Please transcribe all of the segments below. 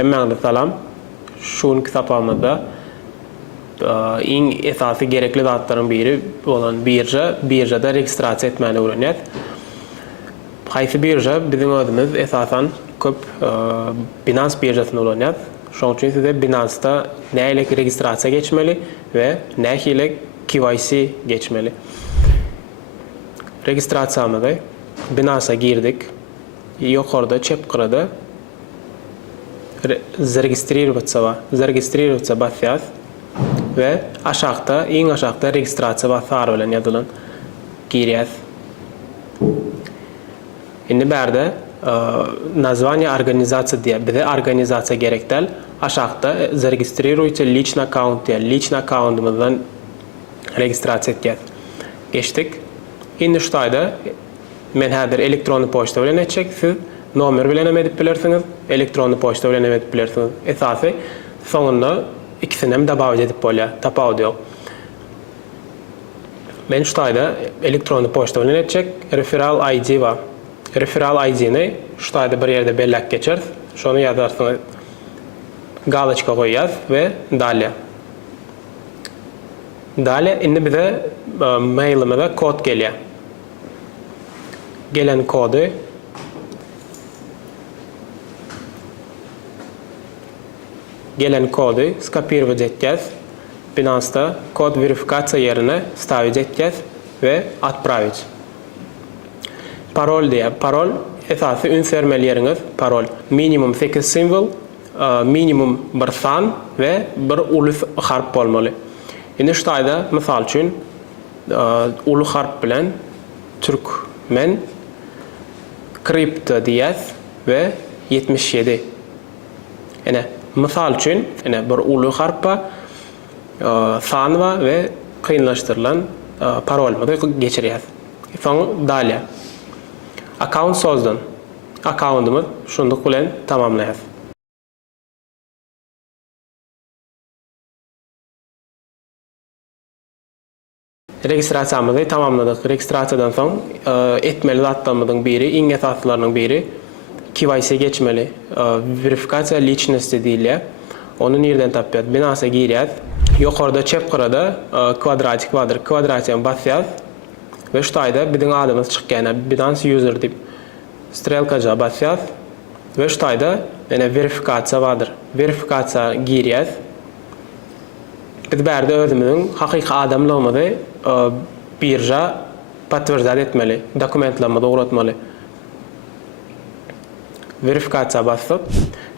Hemen de salam. Şun kitapamada en esası gerekli zatların biri olan birjada registrasiya etmeli öğreniyat. Qaysi birja bizim özümüz esasen köp Binance birjasını öğreniyat. Şoň üçin size Binance'da näle registrasiya geçmeli ve näle KYC geçmeli. Registrasiyamızda Binance'a girdik. Yukarıda çepkırada зарегистрироваться basýas ve aşağıda en aşağıda registrasiya basary bilen ýazylan girýäs. Indi bärde название организации diye bize organizasiya gerekdel. Aşağıda зарегистрируйте личный аккаунт diye личный akkauntymyzdan registrasiya etýäs. Geçtik. Indi şu taýda men häzir elektronny poçta bilen etjek. Siz nomer bilen edip bilersiňiz, elektronny poçta bilen edip bilersiňiz. Esasy soňunda ikisini hem dabaw edip bolýar, tapawd ýok. Men şu taýda elektronny poçta bilen etjek, referral ID var. Referral ID-ni şu taýda bir ýerde bellek geçer. Şonu ýazarsyňyz, galoçka goýýas we dalýa. Dalýa indi bize mailimize kod gelýär. Gelen kodu skopirowать etjäs. Binance'da kod verifikatsiya yerine stavить etjäs ve atpravić. Parol diye. Parol esasy ünsermeli ýeriňiz parol. Minimum 8 simbol, minimum 1 san ve 1 ulus harp bolmaly. Indi şu taýda mysal üçin ulu harp bilen Türkmen kripto diýäs ve 77. Ene misal üçin bir ulu harpa sanwa we kıyınlaştırılan parolmada geçirýäs. Soň dalýa. Account sozdan. Accountymyz şunduk bilen tamamlaýas. Registrasiyamyzy tamamladyk. Registrasiyadan soň etmeli zatlarymyzyň biri, iň esaslarynyň biri KYC geçmeli. Verifikasiya lichnosti diýilýär. Onu nerden tapýar? Binance'a girýäs. Ýokarda çepkırada kvadratik vardır. Kvadratiýany basýas ve şu taýda biziň adymyz çykýan. Binance user diýip strelkaja basýas ve şu taýda ene verifikasiya vardır. Verifikasiya girýäs. Biz bärde özümüziň hakyky adamlygymyzy birja patwierdzat etmeli, dokumentlama dogratmaly. Verifikatsiya basyp,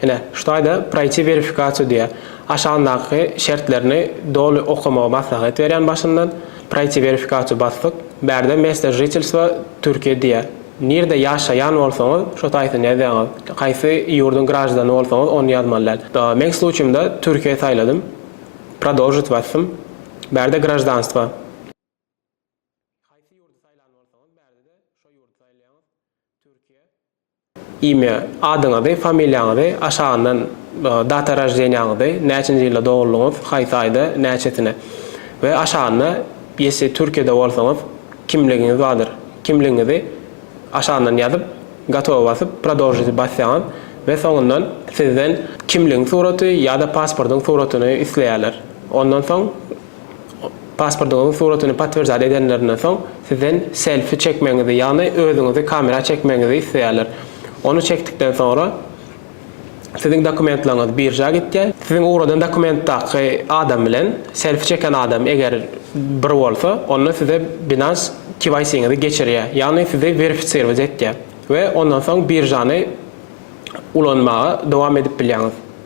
ene şu taýda prойти verifikasiýa diýär. Aşağındaky şertlerini dolu okumaga maslahat berýän başyndan prойти verifikasiýa basyp, bärde место жительства Türkiýe diýär. Nerede ýaşaýan bolsaňyz, şu taýda näzäňiz? Gaýsy ýurdun grajdany bolsaňyz, onu ýazmaly. Men случаýymda Türkiýe saýladym. Продолжить басым. Bärde гражданство. Имя, adyňyzy, familiýaňyzy, aşağından data rождениýaňyzy, näçinji ýylda dogurlygyňyz, haýsy aýda, näçetine. We aşağına ýese Türkiýede bolsaňyz, kimligiňiz bardyr. Kimligiňizi aşağından ýazyp, gatowa basyp, продолжить basýaňyz we soňundan sizden kimligiň suraty ýa-da pasportyň suratyny isleýärler. Ondan soň pasportyň suratyny patwierdzat edenlerden soň sizden selfie çekmeňizi, ýani özüňizi kamera çekmeňizi isleýärler. Onu çekdikden sonra sizin dokumentlaryňyz birja gitýär. Sizin uradan dokumentdaky adam bilen selfie çeken adam eger bir bolsa, onu size Binance KYC'ňizi geçirýär. Ýani sizi verifisirowать etýär we ondan soň birjany ulanmaga dowam edip bilýäňiz.